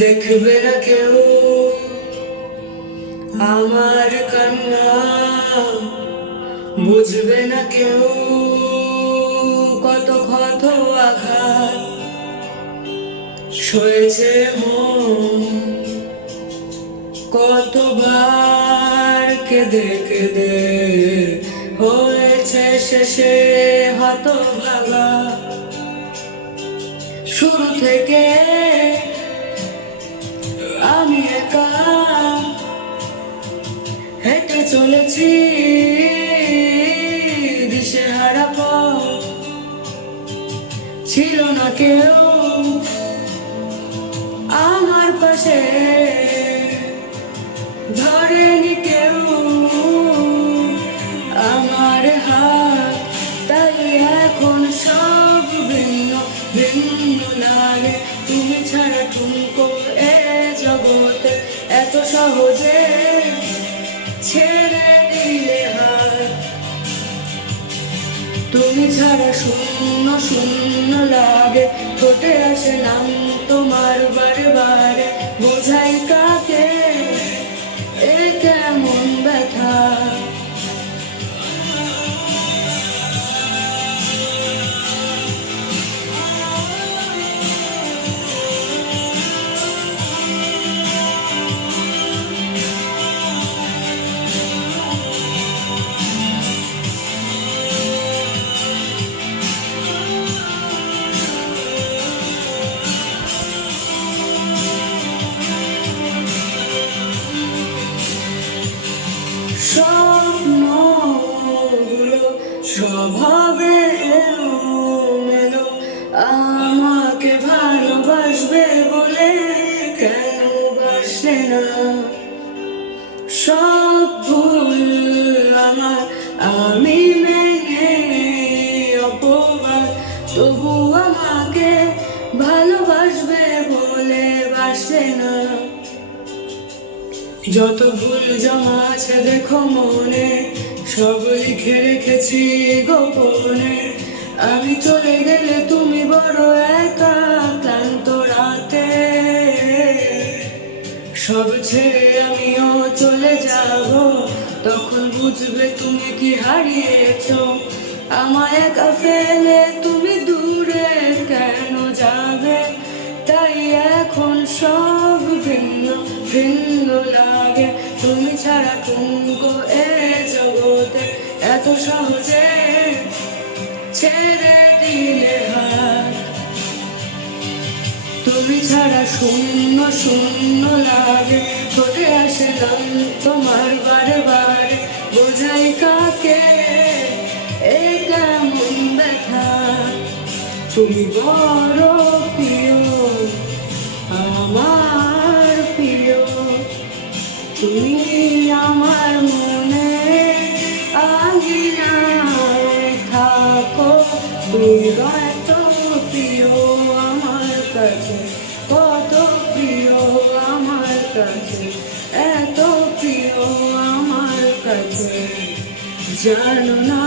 দেখবে না কেউ আমার কান্না, বুঝবে না কেউ কত ক্ষত আঘাত সয়েছে মন, কতবার কেঁদে কেঁদে হয়েছে শেষে হতভাগা। শুরু থেকে আমি একা হেঁটে চলেছি দিশেহারা পথ, ছিল না কেউ আমার পাশে, ধরেনি কেউ আমার হাত, তাই এখন সব ভিন্ন ভিন্ন লাগে। তুমি ছাড়া ঠুমকো এ জগতে এত সহজে ছেড়ে দিলে হাত। তুমি ছাড়া শূন্য শূন্য লাগে, ঠোঁটে আসে নাম তোমার বারে বারে, বোঝাই কাকে এ কেমন ব্যথা। স্বপ্নগুলো স্বভাবে এলোমেলো, আমাকে ভালোবাসবে বলে কেন বাসলে না। সব ভুল আমার, আমি মেনে অপবাদ, তবু আমাকে ভালোবাসবে বলে বাসলে না। যত ভুল জমা আছে দেখো মনে, সব লিখে রেখেছি গোপনে। আমি চলে গেলে তুমি বড় একা ক্লান্ত রাতে, সব ছেড়ে আমিও চলে যাব, তখন বুঝবে তুমি কি হারিয়েছো। আমায় একা ফেলে তুমি দূরে কেন যাবে, তাই এখন সব ভিন্ন ভিন্ন লাগে। তুমি ছাড়া ঠুমকো এ জগতে এত সহজে ছেড়ে দিলে হাত। তুমি ছাড়া শূন্য শূন্য লাগে, ঠোঁটে আসে নাম তোমার বারে বারে, বোঝাই কাকে এ কেমন ব্যথা। তুমি বড় প্রিয় আমার প্রিয়, তুমি আমার মনে আঙিনায় থাকো। তুমি এত প্রিয় আমার কাছে, কত প্রিয় আমার কাছে, এত প্রিয় আমার কাছে, জানো না।